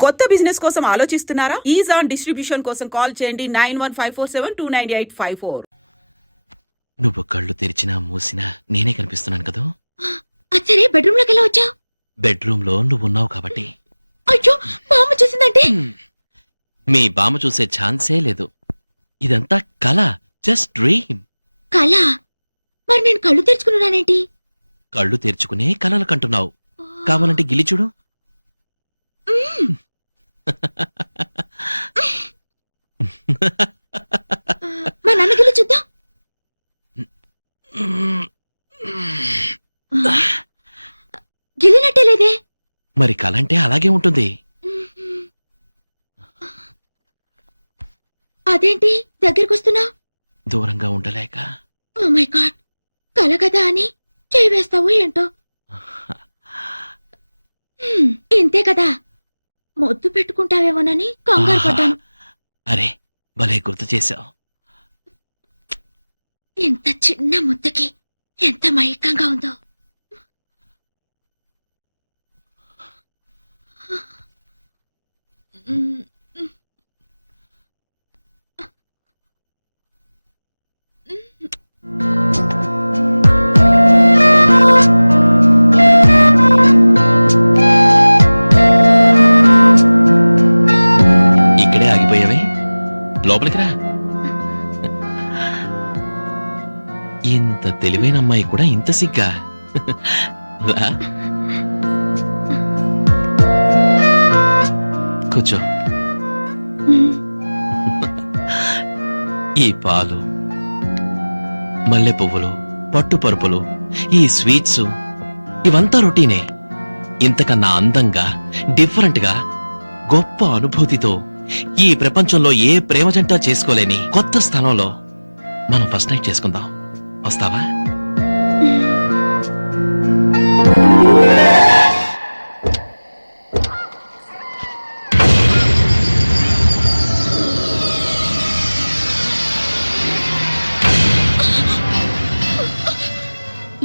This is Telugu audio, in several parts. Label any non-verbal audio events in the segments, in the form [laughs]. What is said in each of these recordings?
కొత్త బిజినెస్ కోసం ఆలోచిస్తున్నారా? ఈజ్ ఆన్ డిస్ట్రిబ్యూషన్ కోసం కాల్ చేయండి nine one five four seven two nine eight five four. నువ్వు కళ్ళు తెరిచినా మూసినా నేనే కనిపిస్తున్నాను కదా? అచ్చరే బెడ్రూమ్లోకి ఎలా వచ్చావు? బెడ్రూమ్లో నువ్వు ఉన్నావు కాబట్టి. అయ్యో మా అమ్మ చూసిందంటే మీ బామ్మ చూసే ఛాన్సే లేదు. ఇదంతా కళ జస్ట్ డ్రీమ్. కళ? మరి నేను కళ్ళు తెరుచుకున్నానేంటి? కళ్ళు తెరుచుకునే కలలు కంటున్నావు. కావాలంటే గిలి చూడు. మా నాన్నగిల్లు చూద్దాం? గిల్లినట్టే లేదే మరి కళ అంటే అలాగే ఉంటుంది. అదేంటి? దగ్గరకు వస్తున్నా దూరంగా ఉండలేక. Oh my god. కల కదా అని చేయి వేస్తావు ఏంటో? [laughs] హ్మ్, ఇంతే కదా. మొద్దు పెట్టుకుంటావేమోనని కంగారు పడ్డాను అరే భలే గుర్తు చేశావు ఇంత చిన్న ముద్దకి ఎంత మైకంగా ఉందో మ్మ్. ఆగిపోయావే? లోపలికి రా. ఇంత తెలివైన అమ్మాయి కూడా ఇంత సిగ్గా. రా. కూర్చో. ఈ పాలు మల్లె పువ్వులు పట్టు పరుపులు ఈ స్వీట్స్ ఇవంతా రొటీనే. ఇంతకన్నా అందంగా డిఫరెంట్గా గొప్ప అనుభూతితో ఈ ప్రపంచంలో ఏ ప్రేమ జంట చేసుకోలేని కొత్త స్థలంలో మనం ఫస్ట్ నైట్ చేసుకుందాం. వస్తావా?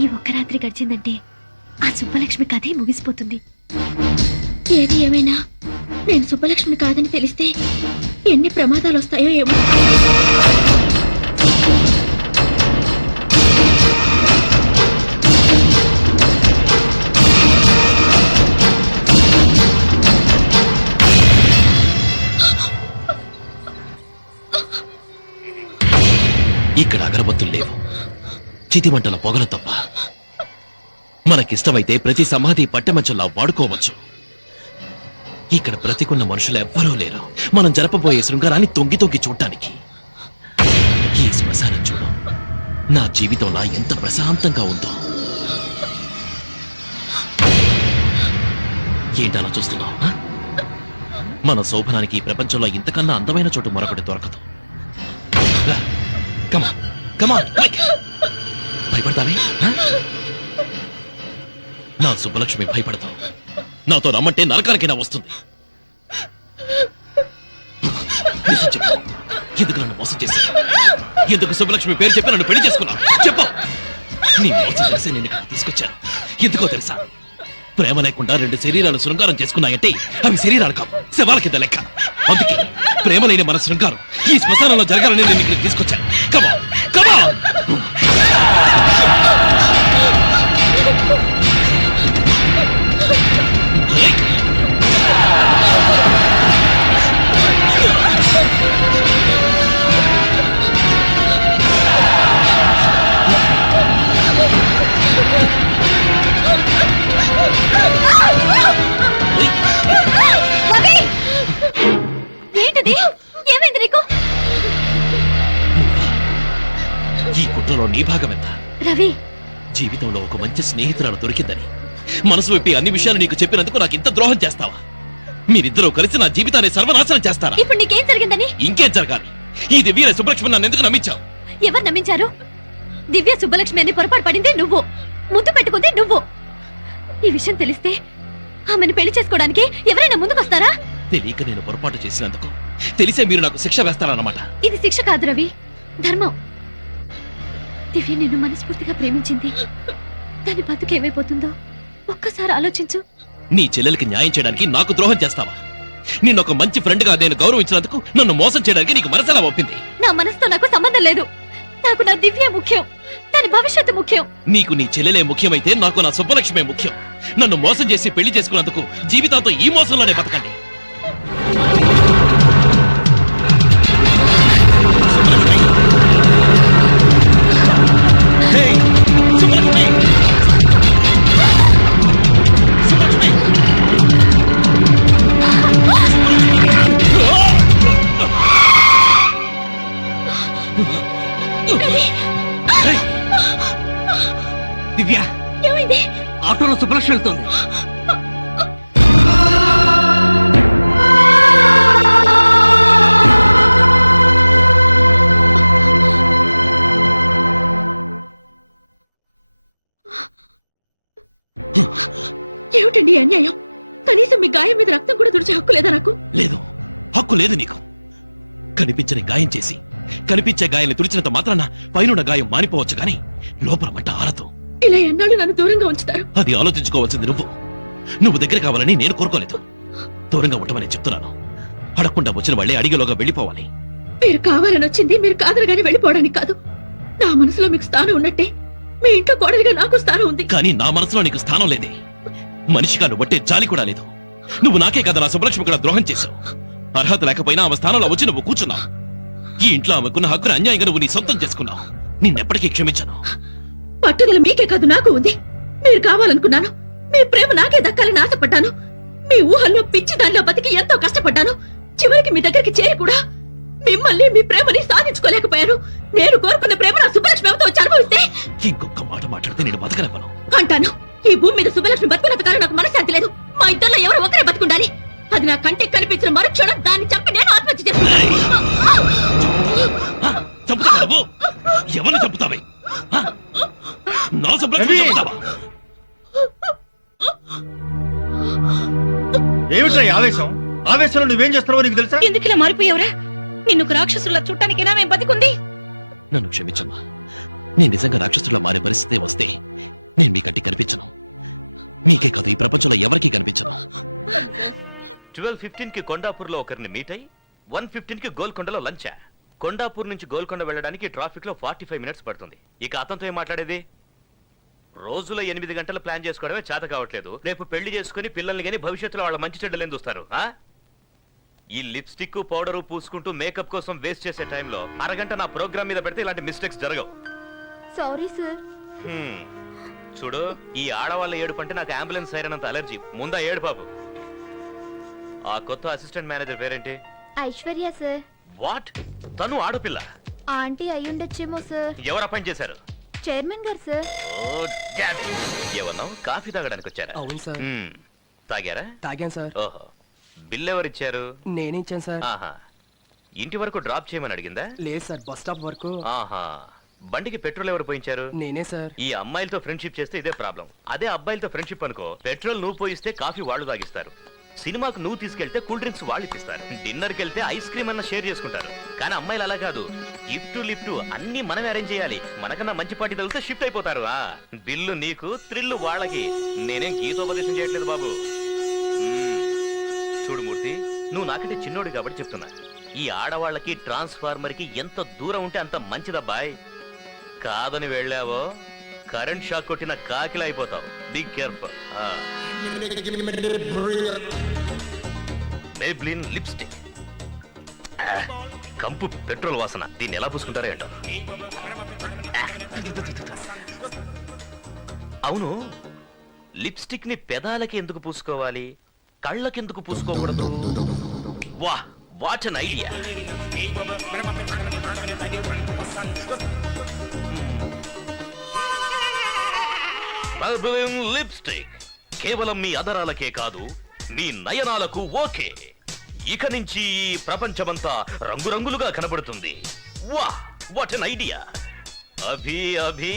ఈ ఒక్క రాత్రి గడిచిందంటే ఆ సుబ్బలక్ష్మి కథే ముగిసిపోతుంది. ఏది ఏమైనా? నేను సుబ్బలక్ష్మి కాదని తెలిస్తే ఎన్ని ప్రమాదాలు వస్తాయో ఏమో. ఇక్కడ అగరబత్తులు లేవు. చితిమంటల పొగలు తప్ప. మనకిష్టమైతే ప్రతి సమాధి పట్టెమంచంలా వాడుకోవచ్చు. ఇక్కడ బ్రతికున్న మనుషులు ఎవ్వరూ లేరు. మనం జరపబోయే శృంగారాన్ని తొంగి తొంగి చూడటానికి ఈ శ్మశానం చూడు. నా జీవితంలో ఎంత ప్రశాంతంగా ఉందో. ఏంటలా చూస్తున్నావు మన శోభనానికి ఈ ప్రపంచంలో ఇంతకన్నా అందమైన చోటు మరొకటి దొరకదు. కమా కమా భయపడతావే నా సుబ్బలక్ష్మి భయపడతావు. నాతో రమ్మంటే నరకానికైనా వస్తుంది. ఎందుకు నన్ను మోసం చేశావు? ఎందుకు శుభలక్ష్మి పేరు చెప్పి నన్ను పెళ్ళి చేసుకున్నావు? చెప్పు. నీ మోసం తెలిసి నేను ఇక్కడ తీసుకొచ్చాను. ఎందుకో తెలుసా? ప్రేమ లేకుండా రెండు శరీరాలు శృంగారం చేసుకున్నాయంటే అవి శరీరాలు కావు శవాల కింద లెక్క. అందుకే ప్రేమ లేని మన శృంగారం ఈ శ్మశానంలో జరగాలని నేను ఇక్కడ తీసుకొచ్చాను. కమా కమా కుట్రలో నీ భాగం ఎంత రవి. జీవితంలో ఒక మంచి స్నేహితురాలు దొరికిందని. మనసు విప్పి అన్ని విషయాలు నీకు చెప్పినందుకు నాకు ఇంత ద్రోహం చేస్తావా? మీరిద్దరూ కలిసి నా జీవితాన్ని సర్వనాశనం చేస్తారా? ఇప్పుడు నీకేం జరిగిందని? ఇంకేం జరగాలి? ఈ దివ్య సుబ్రక్ష్మణ్ నన్ను ఎందుకు నమ్మించావు? ఎవరు నమ్మించారు? దివ్య సుబ్బలక్ష్మి అని పొరపాటు పడింది నువ్వు. ముద్దు పెట్టుకుంది నువ్వు. ఈ విషయం తెలిస్తే ఆమెను పెళ్ళి చేసుకోవడానికి ఎవరైనా ముందుకొస్తారా తెలియక నేను పొరపాటు చేసినందుకు తెలిసే మీరు నాకు శిక్ష వేస్తారన్నమాట. ఇది శిక్ష కాదు రవి. ధర్మం. దివ్య నిన్ను మనస్ఫూర్తిగా ప్రేమించింది. దాని బతుకు ఏమైపోతుందో ఒక్కసారి ఆలోచించు. నీ చెల్లెలకి న్యాయం చేయడానికి నాకు ద్రోహం చేస్తావా? నిన్ను ఒక మంచి ఫ్రెండ్గా నేను గౌరవించినందుకు నన్ను మోసం చేయడానికి నీకు మనసలా ఒప్పింది? నా మనసుతో నాకు సంబంధం లేదు. నాకు నా దివ్య ముఖ్యం. దాని భవిష్యత్తు ముఖ్యం. నీకు నీ చెల్లెలే ముఖ్యమైతే నాకు నా సుబ్బలక్ష్మే ముఖ్యం. నన్ను మోసం చేసి పెళ్ళి చేసుకున్నందుకు జీవితాంతో ఈ మోసంలోనే బతకండి. కనిపించని గాయం చేసి. కనిపించే గాయాన్ని తుడిచినంత మాత్రాన పైనున్న గాయం మానిపోవచ్చు గాని లోపల మంట ఆరదు. ఇలా ఎన్నాళ్ళు నన్ను దూరంగా ఉంచుతారు? అది ఆలోచించుకోవాల్సింది నువ్వు. నువ్వు దగ్గర కావాలని నేను కోరుకోలేదు. దూరంగా ఉండమని చెప్తున్నాను. అడగకుండా వచ్చిన వాళ్ళే అడిగేలోగా వెళ్ళిపోవాలి. మీరు కావాలని వచ్చింది మీరు కాదనగానే వెళ్ళిపోవడానికి కాదు. నా మనసులో మీకు స్థానం ఉన్నట్టే. మీ ఇంట్లో కోడలిగా నాకు స్థానం ఉంది. కానీ నా మనసులో నీకు స్థానం లేదే. మనిషిగా నువ్వు బట్టే జాలి కూడా లేదు. నువ్వు నాకే కదా నా సుబ్బలక్ష్మి కూడా ద్రోహం చేశావు. అర్హత లేకపోయినా ఆమె స్థానంలో వచ్చి నువ్వు కూర్చున్నావు. ఈ ఇంట్లో ఆమెకున్న హక్కును అన్యాయంగా నువ్వు నీ సొంతం చేసుకున్నావు. నిన్నెప్పటికీ క్షమించను. పట్టుదల మీకే కాదు నాకు ఉంది. మీరు కావాలనుకున్నాను. మీ ప్రేమ నాకే దక్కాలని ఆశపడ్డాను. మీ ఊహల్లో పిచ్చి దానిలో బతికి ఎంతో కష్టపడ్డాను. చివరికి మీ దగ్గరికి చేరి కూడా మిమ్మల్ని మీ ప్రేమని సాధించుకోలేకపోయాను. నేను కోరుకున్న ప్రేమ నా సుబ్బలక్ష్మి ఎవరితో వచ్చి అనుభవిస్తే ఇంకొక మాట మాట్లాడితే నేను బతకనివ్వను. అంటాను. ఈ భూమి మీద సుబ్బలక్ష్మి బతుకున్నంత కాలం నాకు మనశ్శాంతి లేదు. మా ఇద్దరిలో ఎవరో ఒకరే బతుకుండాలి. అది నా కంటికి కనిపించిన మరుక్షణం దాన్ని చంపి నేను ఆత్మహత్య నువ్వు ఎవరిని చంపుతావే? నా! చంపుతావా? ఏమిట్రా ఆవేశం? ఆవేశంలో నువ్వేం చేస్తున్నావో నీకు తెలుసా? ఎందుకు మారిపోయావురా? నిన్ను రాక్షసుల చుట్టానికైనా మేము బతికుంది? నన్ను క్షమించమ్మా. నేను నిజంగా రాక్షసులా మారే పరిస్థితి వస్తే నేను మీ కంటికి కనిపించను. మీకే కాదు ఈ ప్రపంచంలో ఎవరికీ కనిపించను. ట్వెల్వ్ ఫిఫ్టీన్కి కొండాపూర్లో ఒకరిని మీట్ అయ్యి వన్ ఫిఫ్టీన్కి గోల్కొండలో లంచా కొండాపూర్ నుంచి గోల్కొండ వెళ్ళడానికి ట్రాఫిక్లో ఫార్టీ ఫైవ్ మినిట్స్ పడుతుంది. ఇక అతనితో ఏం మాట్లాడేది? రోజులో ఎనిమిది గంటలు ప్లాన్ చేసుకోవడమే చేత కావట్లేదు. రేపు పెళ్ళి చేసుకుని పిల్లల్ని గాని భవిష్యత్తులో వాళ్ళ మంచి చెడ్డలు చూస్తారు? ఈ లిప్స్టిక్ పౌడరు పూసుకుంటూ మేకప్ కోసం వేస్ట్ చేసే టైంలో అరగంట నా ప్రోగ్రామ్ మీద పెడితే ఇలాంటి మిస్టేక్స్ జరగవు. Sorry sir. చూడు ఈ ఆడవాళ్ళ ఏడుపు అంటే నాకు అంబులెన్స్ సైరనంత అలర్జీ ముందా ఏడు బాబు. ఆ కొత్త అసిస్టెంట్ మేనేజర్ పేరేంటి? ఐశ్వర్య సార్. వాట్? తను ఆడపిల్ల. ఆంటీ అయ్యుండొచ్చేమో సార్. ఎవరు అపాయింట్ చేశారు? చైర్మన్ గారు సార్. Oh, it. ఏమన్నావు? కాఫీ తాగడానికి వచ్చారా? అవును సార్. తాగారా? తాగాను సార్. ఓహో. బిల్ ఎవరు ఇచ్చారు? నేనే ఇచ్చాను సార్. ఆహా. ఇంటి వరకు డ్రాప్ చేయమని అడిగిందా? లేదు సార్. బస్ స్టాప్ వరకు. ఆహా. బండికి పెట్రోల్ ఎవరు పోయించారు? నేనే సార్. ఈ అమ్మాయిలతో ఫ్రెండ్షిప్ చేస్తే ఇదే ప్రాబ్లం. అదే అబ్బాయిలతో ఫ్రెండ్షిప్ అనుకో పెట్రోల్ నువ్వు పోయిస్తే కాఫీ వాళ్ళు తాగిస్తారు. సినిమాకు నువ్వు తీసుకెళ్తే కూల్ డ్రింక్స్ వాళ్ళు ఇప్పిస్తారు. డిన్నర్కి వెళ్తే ఐస్ క్రీమ్ అన్న షేర్ చేసుకుంటారు. కానీ అమ్మాయిలు అలా కాదు. గిఫ్ట్ లిఫ్ట్ అన్ని మనమే అరేంజ్ చేయాలి. మనకన్నా మంచి పార్టీ తగిలితే షిఫ్ట్ అయిపోతారు. ఆ బిల్లు నీకు థ్రిల్లు వాళ్ళకి. నేనేం గీతోపదేశం చేయట్లేదు బాబు. చూడు మూర్తి నువ్వు నాకంటే చిన్నోడు కాబట్టి చెప్తున్నా. ఈ ఆడవాళ్ళకి ట్రాన్స్ఫార్మర్కి ఎంత దూరం ఉంటే అంత మంచిదబ్బాయ్. కాదని వెళ్ళావో? కరెంట్ షాక్ కొట్టిన కాకిలా అయిపోతావు. బిగ్ కేర్ఫుల్ మేబ్లిన్ లిప్స్టిక్ కంపు పెట్రోల్ వాసన. దీన్ని ఎలా పూసుకుంటారే అంట అవును లిప్స్టిక్ని పెదాలకి ఎందుకు పూసుకోవాలి? కళ్ళకి ఎందుకు పూసుకోకూడదు? వా వాట్ అన్ ఐడియా లిప్స్టిక్ కేవలం మీ అదరాలకే కాదు మీ నయనాలకు ఓకే. ఇక నుంచి ఈ ప్రపంచమంతా రంగురంగులుగా కనబడుతుంది. వా what an idea Abhi Abhi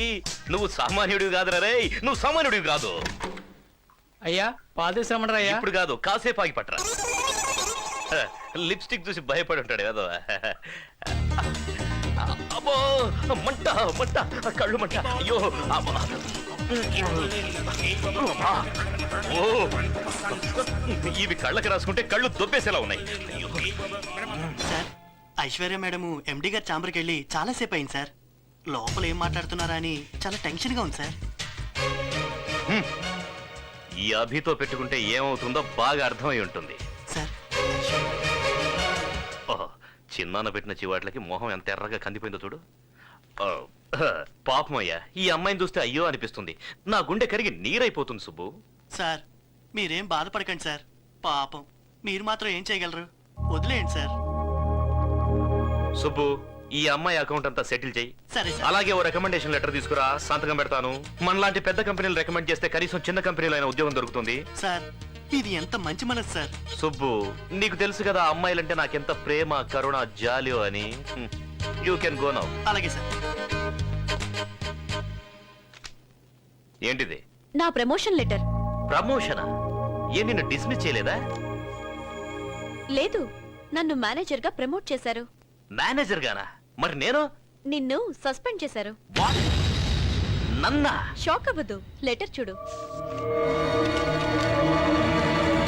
నువ్వు సామాన్యుడివి కాదురా రే నువ్వు సామాన్యుడివి కాదు. అయ్యా తీసుకురమ్మంటారా అయ్యా ఇప్పుడు కాదు కాసేపు ఆగి పట్టరా లిప్స్టిక్ చూసి భయపడి ఉంటాడు ఏదో. అబ్బో మంట మంట కళ్ళు మంట. అయ్యో అబ్బా. ఓ. ఇవి కళ్ళకి రాసుకుంటే కళ్ళు దొబ్బేసేలా ఉన్నాయి. సార్ ఐశ్వర్య మేడము ఎండి గారి ఛాంబర్కి వెళ్ళి చాలాసేపు అయింది సార్. లోపల ఏం మాట్లాడుతున్నారా అని చాలా టెన్షన్గా ఉంది సార్. ఈ అభితో పెట్టుకుంటే ఏమవుతుందో బాగా అర్థమై ఉంటుంది. సార్. ఓహో, చిన్నాన్న పెట్టిన చివాట్లకి మొహం ఎంత ఎర్రగా కందిపోయిందో చూడు. ఓ, హ, పాపం అయ్యా ఈ అమ్మాయిని చూస్తే అయ్యో అనిపిస్తుంది. నా గుండె కరిగి నీరైపోతుంది సుబ్బు. సార్ మీరేం బాధపడకండి సార్. పాపం. మీరు మాత్రం ఏం చేయగలరు? వదిలేయండి సార్. సుబ్బు ఈ అమ్మాయి అకౌంట్ అంతా సెటిల్ చేయి. సరే సార్. అలాగే ఓ రికమెండేషన్ లెటర్ తీసుకురా సంతకం పెడతాను. మనలాంటి పెద్ద కంపెనీలు రికమెండ్ చేస్తే కనీసం చిన్న కంపెనీలో అయినా ఉద్యోగం దొరుకుతుంది. సార్ ఇది ఎంత మంచి మనసు సార్. సుబ్బు నీకు తెలుసు కదా అమ్మాయిలంటే నాకెంత ప్రేమ కరుణ జాలియో అని. యూ కెన్ గో నౌ అలాగే సార్. ఏంటిది? నా ప్రమోషన్ లెటర్. ప్రమోషనా? ఏ నిన్ను డిస్మిస్ చేయలేదా? లేదు నన్ను మేనేజర్గా ప్రమోట్ చేశారు. మేనేజర్ గానా మరి నేను? నిన్ను సస్పెండ్ చేశారు. What? నన్నా? షాక్ అవ్వదు లెటర్ చూడు.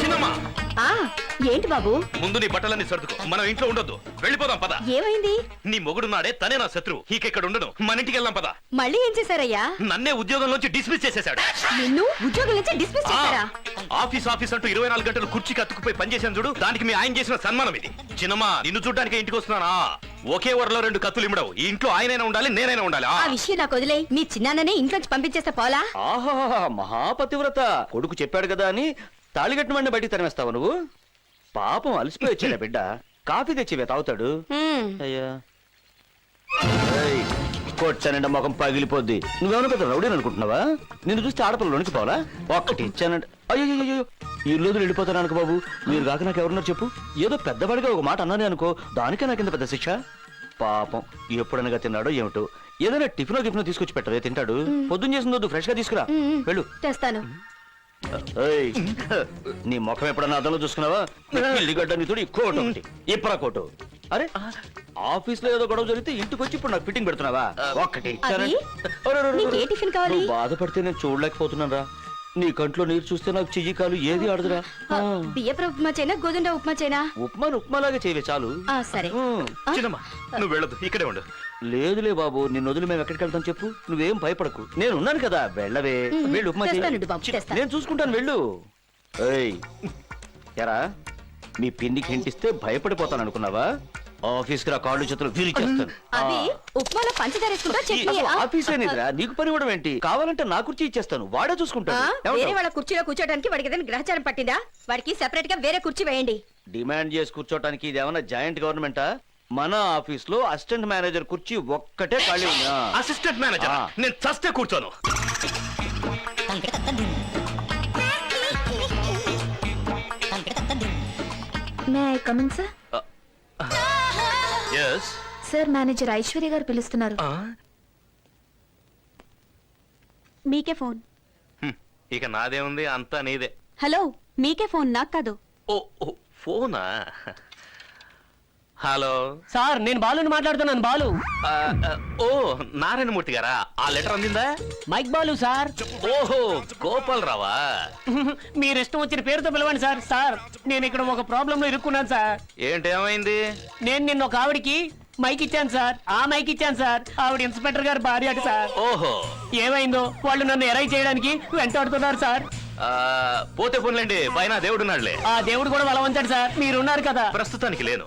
చిన్నమ్మా! ఆ ఏంటి బాబు? ముందు నీ బట్టలన్నీ సర్దుకో. మనం ఇంట్లో ఉండొద్దు. వెళ్ళిపోదాం పద. ఏమైంది? నీ మొగుడున్నాడే తనే నా శత్రువు. ఇక్కడ ఉండను. మన ఇంటికి వెళ్దాం పద. మళ్ళీ ఏం చేశారయ్యా? నన్నే ఉద్యోగంలోంచి డిస్మిస్ చేసేశాడు. నిన్ను ఉద్యోగం నుంచి డిస్మిస్ చేశారా? ఆఫీస్ ఆఫీస్ అంటూ ఇరవై నాలుగు గంటలు కుర్చీకి అతుకుపోయి పనిచేసాను చూడు. దానికి మీ ఆయన చేసిన సన్మానం ఇది. చిన్నమ్మా నిన్ను చూడ్డానికి ఇంటికి వస్తున్నానా? ఒకే వరలో రెండు కత్తులు ఇమ్మడవు. ఈ ఇంట్లో ఆయనైనా ఉండాలి నేనైనా ఉండాలి. ఆ. విషయం నాకు వదిలే మీ చిన్నాననే ఇంట్లోంచి పంపించేస్తే పోలా? ఆహా మహాపతివ్రత. కొడుకు చెప్పాడు కదా అని తాళిగట్టిన వాడిని బయటికి తరిమేస్తావు నువ్వు? పాపం అలసిపోయి వచ్చాడా బిడ్డ. కాఫీ తెచ్చివే తాగుతాడు. అయ్యా. ఏయ్, కొట్టానంటే ముఖం పగిలిపోద్ది. నువ్వేమైనా పెద్ద రౌడీని అనుకుంటున్నావా? నిన్ను చూస్తే ఆడపిల్లలోనికి పోవాలా? ఒక్కటి ఇచ్చానంటే అయ్యో అయ్యో ఈ రోజు వెళ్ళిపోతాను అనుకో బాబు. మీరు కాక నాకు ఎవరున్నారు చెప్పు. ఏదో పెద్దవాడిగా ఒక మాట అన్నానే అనుకో. దానికే నాకు ఇంత పెద్ద శిక్ష. పాపం ఎప్పుడనగా తిన్నాడో ఏమిటో. ఏదైనా టిఫినో గిఫినో తీసుకొచ్చి పెట్టవే తింటాడు. పొద్దున్న చేసిన వద్దు ఫ్రెష్గా తీసుకురా వెళ్ళు. తెస్తాను. ఏయ్, నీ ముఖం ఎప్పుడన్నా అద్దంలో చూసుకున్నావా? ఇల్లిగడ్డ నీతుడు ఈ కోటు ఒకటి. ఇప్పరా కోటు. అరే ఆఫీస్లో ఏదో గొడవ జరిగితే ఇంటికి వచ్చి ఇప్పుడు నాకు ఫిట్టింగ్ పెడుతున్నావా? ఒక్కటి అభి, నీకే టిఫిన్ కావాలి? నువ్వు బాధపడితే నేను చూడలేకపోతున్నాను రా. నీ కంట్లో నీరు చూస్తే నాకు చెయ్యి కాలు ఏది ఆడదురా? ఆ, బియ్యపు ఉప్మా చైనా గోధుమ ఉప్మా చైనా ఉప్మాను ఉప్మాలాగా చేయవే చాలు. ఆ, సరే. చిన్నమ్మా నువ్వు వెళ్ళదు ఇక్కడే ఉండు. లేదులే బాబు నిన్ను వదిలి మేము ఎక్కడికి వెళ్తాం చెప్పు. నువ్వేం భయపడకు. నేను ఉన్నాను కదా వెళ్ళవే. వెళ్ళు ఉప్మా చెయ్యి. తెస్తానండి బాబు, చి- తెస్తాను. నేను చూసుకుంటాను వెళ్ళు. ఏయ్ ఎరా మీ పిండికి హింటిస్తే భయపడిపోతాను అనుకున్నావా? ఆఫీస్కి రా కాళ్ళు చేతులు విరిచేస్తాను అవి ఉప్మాలో పంచదార వేసుకుంటా చట్నీ ఆఫీస్ అనేదిరా నీకు పని ఇవ్వడం ఏంటి? కావాలంటే నా కుర్చీ ఇచ్చేస్తాను. వాడే ఆ, చూసుకుంటాడు వేరే ఏమంటావ్? వాళ్ళ కుర్చీలో కూర్చోడానికి వాడికి ఏదైనా గ్రహచారం పట్టిందా? వాడికి సెపరేట్గా వేరే కుర్చీ వేయండి. డిమాండ్ చేసి కూర్చోటానికి ఇది ఏమన్నా జాయింట్ గవర్నమెంటా? మన ఆఫీస్లో అసిస్టెంట్ మేనేజర్ కుర్చీ ఒక్కటే ఖాళీ ఉంది. ఆ. Assistant manager? ఆ. నేను చస్తే కూర్చోను. May I come in sir yes sir manager Aishwarya గారు పిలుస్తున్నారు. మీకే ఫోన్. ఇక నాదేముంది అంతా నీదే. హలో మీకే ఫోన్ నాకు కాదు. ఓ ఓ ఫోనా? హలో. సార్ నేను బాలుని మాట్లాడుతున్నాను బాలు. ఆ, ఆ, ఓ నారాయణమూర్తి గారా? ఆ లెటర్ అందిందా? Mike Balu sir. ఓహో గోపాల్ రావా [laughs] మీరు ఇష్టం వచ్చిన పేరుతో పిలవండి సార్. సార్ నేను ఇక్కడ ఒక ప్రాబ్లం లో ఇరుక్కున్నాను సార్. ఏంటేమైంది నేను నిన్న ఒక ఆవిడికి మైక్ ఇచ్చాను సార్. ఆ మైక్ ఇచ్చాను సార్. ఆవిడ ఇన్స్పెక్టర్ గారు భార్య అటు సార్. ఓహో. ఏమైందో వాళ్ళు నన్ను ఎరై చేయడానికి వెంటాడుతున్నారు సార్. ఆ, పోతే పోన్లేండి పైన దేవుడున్నాడులే. ఆ దేవుడు కూడా బలవంతాడు సార్. మీరున్నారు కదా. ప్రస్తుతానికి లేను.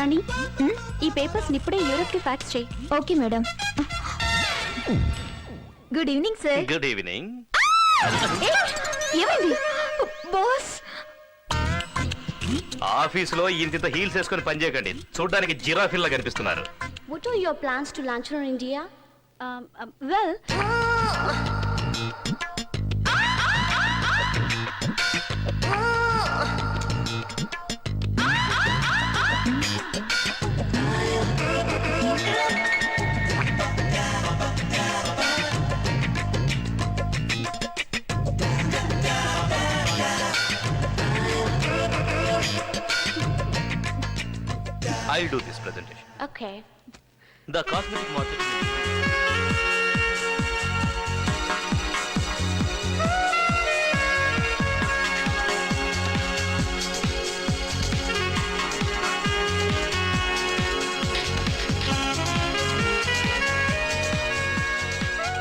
రాణి. ఈ పేపర్స్ ఇప్పుడే యూరోప్కి ఫ్యాక్స్ చేయి. Okay madam. Good evening sir good evening ఏమైంది? బాస్ ఆఫీసులో ఇంత హీల్స్ వేసుకొని పనిచేయకండి చూడడానికి జిరాఫిల్లా కనిపిస్తున్నారు. What are your plans to launch in India well do this presentation okay the cosmetic market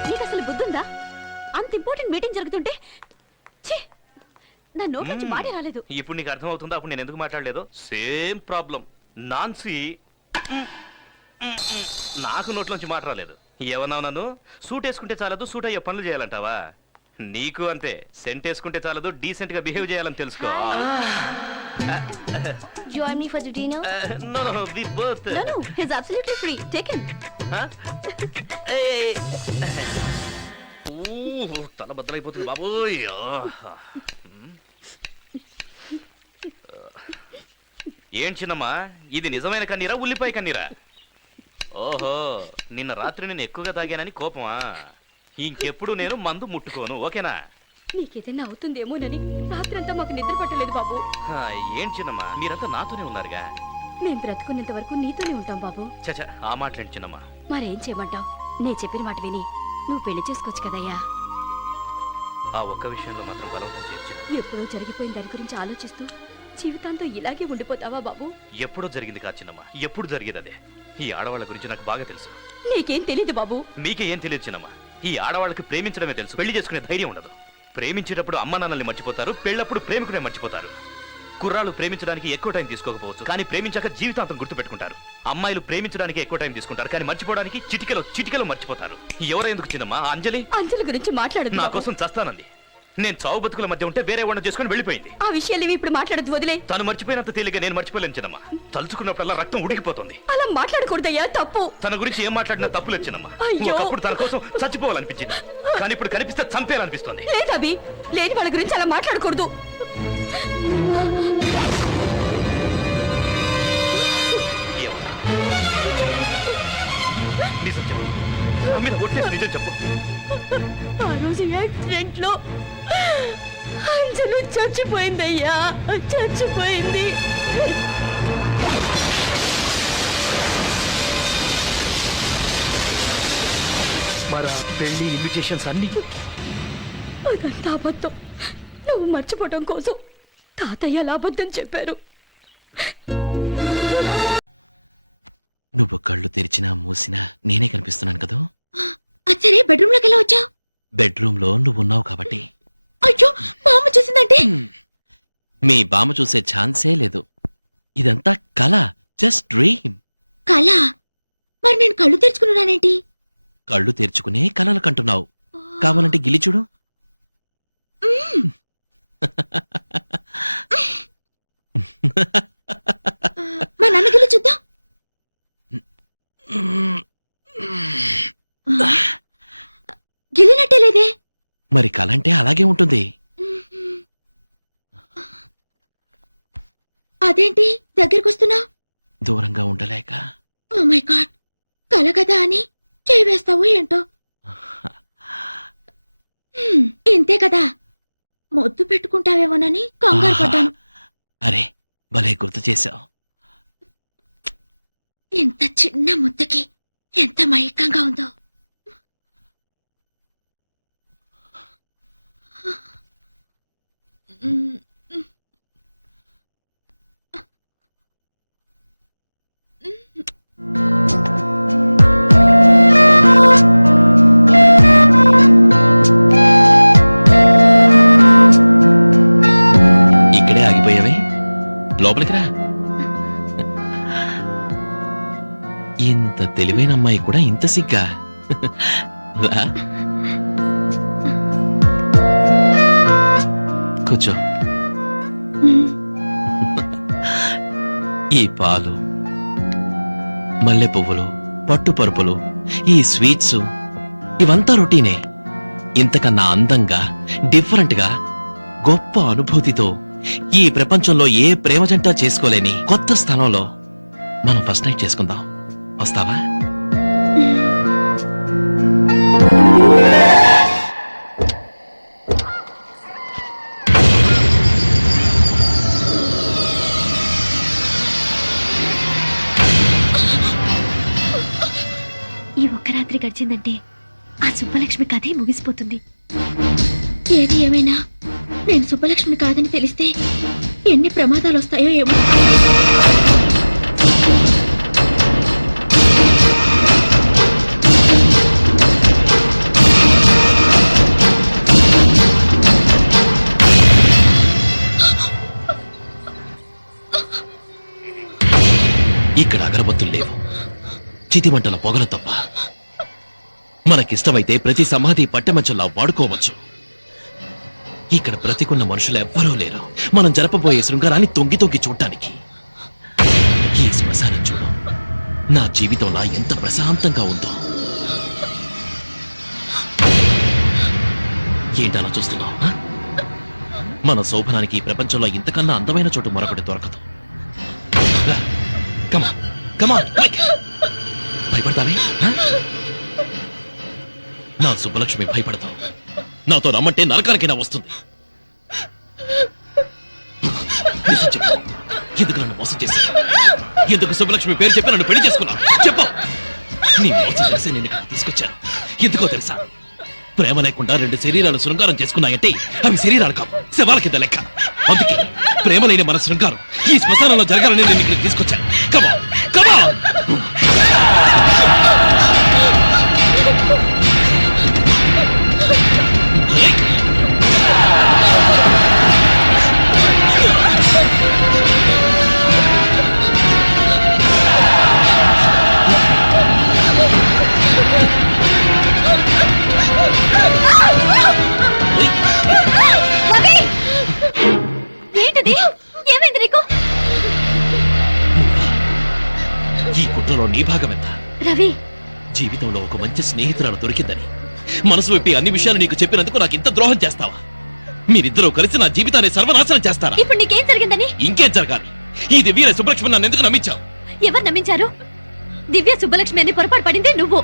నీకు అసలు బుద్ధుందా? అంత ఇంపార్టెంట్ మీటింగ్ జరుగుతుంటే? ఛీ! నా నోట్ నుంచి మాటే రాలేదు. ఇప్పుడు నీకు అర్థం అవుతుందా అప్పుడు నేను ఎందుకు మాట్లాడలేదు? సేమ్ ప్రాబ్లం నాన్సీ నాకు నోట్లోంచి మాట రాలేదు. ఏమన్నావు నన్ను? సూట్ వేసుకుంటే చాలదు సూట్ అయ్యే పనులు చేయాలంటావా? నీకు అంతే సెంట్ వేసుకుంటే చాలదు డీసెంట్గా బిహేవ్ చేయాలని తెలుసుకో. Join me for the dinner no no the birth no no his absolutely free take him తల బద్దలైపోతుంది బాబోయ్. ఏం చిన్నమ్మా? ఇది నిజమైన కన్నీరా ఉల్లిపాయ కన్నీరా? ఓహో నిన్న రాత్రి నేను ఎక్కువగా తాగానని కోపమా? ఇంకెప్పుడు నేను మందు ముట్టుకోను ఓకేనా? నీకేదైనా అవుతుందేమోనని రాత్రంతా మాకు నిద్ర పట్టలేదు బాబు. హా, ఏం చిన్నమ్మా? మీరంతా నాతోనే ఉన్నారుగా? మేం బ్రతుకున్నంత వరకు నీతోనే ఉంటాం బాబు. చచ ఆ మాట్లాడి చిన్నమ్మా? మరేం చేయమంటావు? నేను చెప్పిన మాట విని నువ్వు పెళ్ళి చేసుకోవచ్చు కదయ్యా. ఆ ఒక్క విషయంలో మాత్రం బలవంతం చేయొచ్చు. ఎప్పుడో జరిగిపోయిన దాని గురించి ఆలోచిస్తూ జీవితాంతో ఇలాగే ఉండిపోతావా బాబు? ఎప్పుడో జరిగింది కాదు చిన్నమ్మా. ఎప్పుడు జరిగేది అదే? ఈ ఆడవాళ్ళ గురించి నాకు బాగా తెలుసు. నీకేం తెలీదు బాబు? మీకే ఏం తెలియదు చిన్నమ్మా. ఈ ఆడవాళ్ళకి ప్రేమించడమే తెలుసు. పెళ్ళి చేసుకునే ధైర్యం ఉండదు. ప్రేమించేటప్పుడు అమ్మ నాన్నల్ని మర్చిపోతారు పెళ్ళప్పుడు ప్రేమికునే మర్చిపోతారు. కుర్రాళ్ళు ప్రేమించడానికి ఎక్కువ టైం తీసుకోకపోవచ్చు కానీ ప్రేమించాక జీవితాంతం గుర్తుపెట్టుకుంటారు. అమ్మాయిలు ప్రేమించడానికి ఎక్కువ టైం తీసుకుంటారు కానీ మర్చిపోవడానికి చిటికెలో చిటికెలో మర్చిపోతారు. ఎవరెందుకు చిన్నమ్మా? అంజలి? అంజలి గురించి మాట్లాడదు నా. కోసం చస్తానంది. నేను చావు బతుకుల మధ్య ఉంటే వేరే వాడిని చేసుకుని వెళ్ళిపోయింది. ఆ విషయాలు ఇవి ఇప్పుడు మాట్లాడద్దు వదిలే. తను మర్చిపోయినంత తేలిగ్గా నేను మర్చిపోలేను చిన్నమ్మా. తలుచుకున్నప్పుడల్లా రక్తం ఉడికిపోతుంది. అలా మాట్లాడకూడదయ్యా తప్పు. తన గురించి ఏం మాట్లాడినా తప్పులు వచ్చినమ్మా అయ్యో. ఒకప్పుడు తన కోసం చచ్చిపోవాలనిపించింది. కానీ ఇప్పుడు కనిపిస్తే చంపేయాలనిపిస్తుంది. లేదు అభి లేని వాళ్ళ గురించి అలా మాట్లాడకూడదు. ఏమన్నా? నిజం చెప్పు. మీద ఒట్టేసి నిజం చెప్పు. ఆ రోజు యాక్సిడెంట్లో అంజలు చచ్చిపోయిందయ్యా. చచ్చిపోయింది. మరి ఆ పెళ్ళి ఇన్విటేషన్స్ అన్ని? అదంతా అబద్ధం. నువ్వు మర్చిపోవటం కోసం తాతయ్య అలా అబద్ధం చెప్పారు. నువ్వు కళ్ళు తెరిచినా మూసినా నేనే కనిపిస్తున్నాను కదా? సరే బెడ్రూమ్లోకి ఎలా వచ్చావు? బెడ్రూమ్లో నువ్వు ఉన్నావు కాబట్టి. అయ్యో మా అమ్మ చూసిందంటే మీ బామ్మ చూసే ఛాన్సే లేదు. ఇదంతా కళ జస్ట్ డ్రీమ్ కళ? మరి నేను కళ్ళు తెరుచుకున్నానేంటి? కళ్ళు తెరుచుకునే కలలు కంటున్నావు. కావాలంటే గిలి చూడు. మా [laughs] నాన్నగిల్లు చూద్దాం. గిల్లినట్టే లేదే మరి కళ అంటే అలాగే ఉంటుంది. అదేంటి? దగ్గరికి వస్తున్నావు? దూరంగా ఉండలేక. Oh my god. కల కదా అని చేయి వేస్తావు ఏంటో? ఇంతే కదా. మొద్దు పెట్టుకుంటావేమోనని కంగారు పడ్డాను. అరే భలే గుర్తు చేశావు. ఇంత చిన్న ముద్దకి ఎంత మైకంగా ఉందో. ఇక్కడే ఆగిపోయావే? లోపలికి రా. ఇంత తెలివైన అమ్మాయి కూడా ఇంత సిగ్గా. రా. కూర్చో. ఈ పాలు మల్లె పువ్వులు పట్టు పరుపులు ఈ స్వీట్స్ ఇవంతా రొటీనే. ఇంతకన్నా అందంగా డిఫరెంట్గా గొప్ప అనుభూతితో ఈ ప్రపంచంలో ఏ ప్రేమ జంట చేసుకోలేని కొత్త స్థలంలో మనం ఫస్ట్ నైట్ చేసుకుందాం. వస్తావా? ఒక్క గడిచిందంటే ఆ సుబ్బలక్ష్మి కథే ముగిసిపోతుంది. ఏది ఏమైనా? నేను సుబ్బలక్ష్మి కాదని తెలిస్తే ఎన్ని ప్రమాదాలు వస్తాయో ఏమో. ఇక్కడ అగరబత్తులు లేవు. చితిమంటల పొగలు తప్ప మనకిష్టమైతే ప్రతి సమాధి పట్టెమంచంలా వాడుకోవచ్చు. ఇక్కడ బ్రతికున్న మనుషులు ఎవ్వరూ లేరు. మనం జరపబోయే శృంగారాన్ని తొంగి తొంగి చూడటానికి ఈ శ్మశానం చూడు. నా జీవితంలా ఎంత ప్రశాంతంగా ఉందో. ఏంటలా చూస్తున్నావు మన శోభనానికి ఈ ప్రపంచంలో ఇంతకన్నా అందమైన చోటు మరొకటి దొరకదు. రా, భయపడతావే నా సుబ్బలక్ష్మి భయపడతావు. నాతో రమ్మంటే నరకానికైనా వస్తుంది. ఎందుకు నన్ను మోసం చేశావు? ఎందుకు సుబ్బలక్ష్మి పేరు చెప్పి నన్ను పెళ్ళి చేసుకున్నావు? చెప్పు. నీ మోసం తెలిసి నేను ఇక్కడ తీసుకొచ్చాను. ఎందుకో తెలుసా? ప్రేమ లేకుండా రెండు శరీరాలు శృంగారం చేసుకున్నాయంటే అవి శరీరాలు కావు శవాల కింద లెక్క. అందుకే ప్రేమ లేని మన శృంగారం ఈ శ్మశానంలో జరగాలని నేను ఇక్కడ తీసుకొచ్చాను. కమా కమా రవి. జీవితంలో ఒక మంచి స్నేహితురాలు దొరికిందని. మనసు విప్పి అన్ని విషయాలు నీకు చెప్పినందుకు నాకు ఇంత ద్రోహం చేస్తావా? మీరిద్దరూ కలిసి నా జీవితాన్ని సర్వనాశనం చేస్తారా? ఇప్పుడు నీకేం జరిగిందని? ఇంకేం జరగాలి? ఈ దివ్య సుబ్రక్ష్మణ్ నన్ను ఎందుకు నమ్మించావు? ఎవరు నమ్మించారు? దివ్య సుబ్బలక్ష్మి అని పొరపాటు పడింది నువ్వు.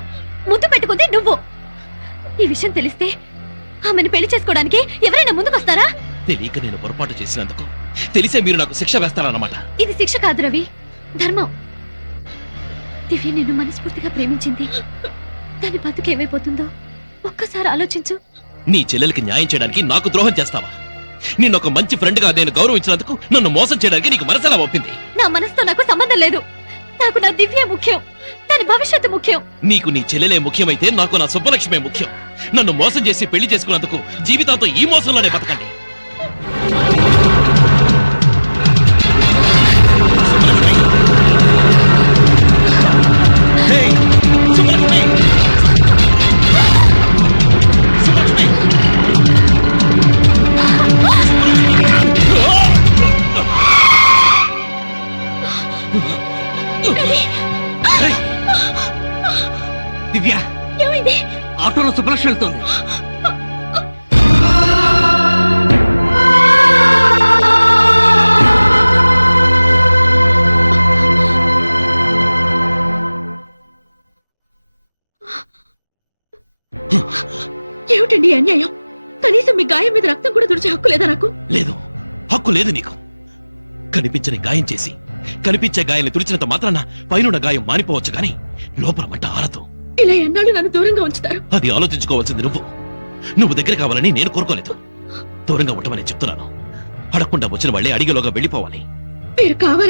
ముద్దు పెట్టుకుంది నువ్వు. ఈ విషయం తెలిస్తే ఆమెను పెళ్ళి చేసుకోవడానికి ఎవరైనా ముందుకొస్తారా తెలియక నేను పొరపాటు చేసినందుకు తెలిసే మీరు నాకు శిక్ష వేస్తారన్నమాట. ఇది శిక్ష కాదు రవి ధర్మం. దివ్య నిన్ను మనస్ఫూర్తిగా ప్రేమించింది. దాని బతుకు ఏమైపోతుందో ఒక్కసారి ఆలోచించు. నీ చెల్లెలకి న్యాయం చేయడానికి నాకు ద్రోహం చేస్తావా? నిన్ను ఒక మంచి ఫ్రెండ్గా నేను గౌరవించినందుకు నన్ను మోసం చేయడానికి నీకు మనసలా ఒప్పింది. నా మనసుతో నాకు సంబంధం లేదు. నాకు నా దివ్య ముఖ్యం. దాని భవిష్యత్తు ముఖ్యం. నీకు నీ చెల్లెలే ముఖ్యమైతే నాకు నా సుబ్బలక్ష్మే ముఖ్యం. నన్ను మోసం చేసి పెళ్ళి చేసుకున్నందుకు జీవితాంతో ఈ మోసంలోనే బతకండి. దివ్య ఏమైంది? ఆటోలో సుబ్బలక్ష్మి వెళ్తుంది. ఏమిటండి అన్యాయం? కనీసం మీ గాయం మీద రక్తం కూడా తుడిచే హక్కు లేదా నాకు? లేదు. హక్కు లేదు నీకు. కనిపించని గాయం చేసి కనిపించే గాయాన్ని తుడిచినంత మాత్రాన పైనున్న గాయం మానిపోవచ్చు గాని లోపల మంట ఆరదు. ఇలా ఎన్నాళ్ళు నన్ను దూరంగా ఉంచుతారు? అది ఆలోచించుకోవాల్సింది నువ్వు. నువ్వు దగ్గర కావాలని నేను కోరుకోలేదు. దూరంగా ఉండమని చెప్తున్నాను. అడగకుండా వచ్చిన వాళ్ళే అడిగేలోగా వెళ్ళిపోవాలి. మీరు కావాలి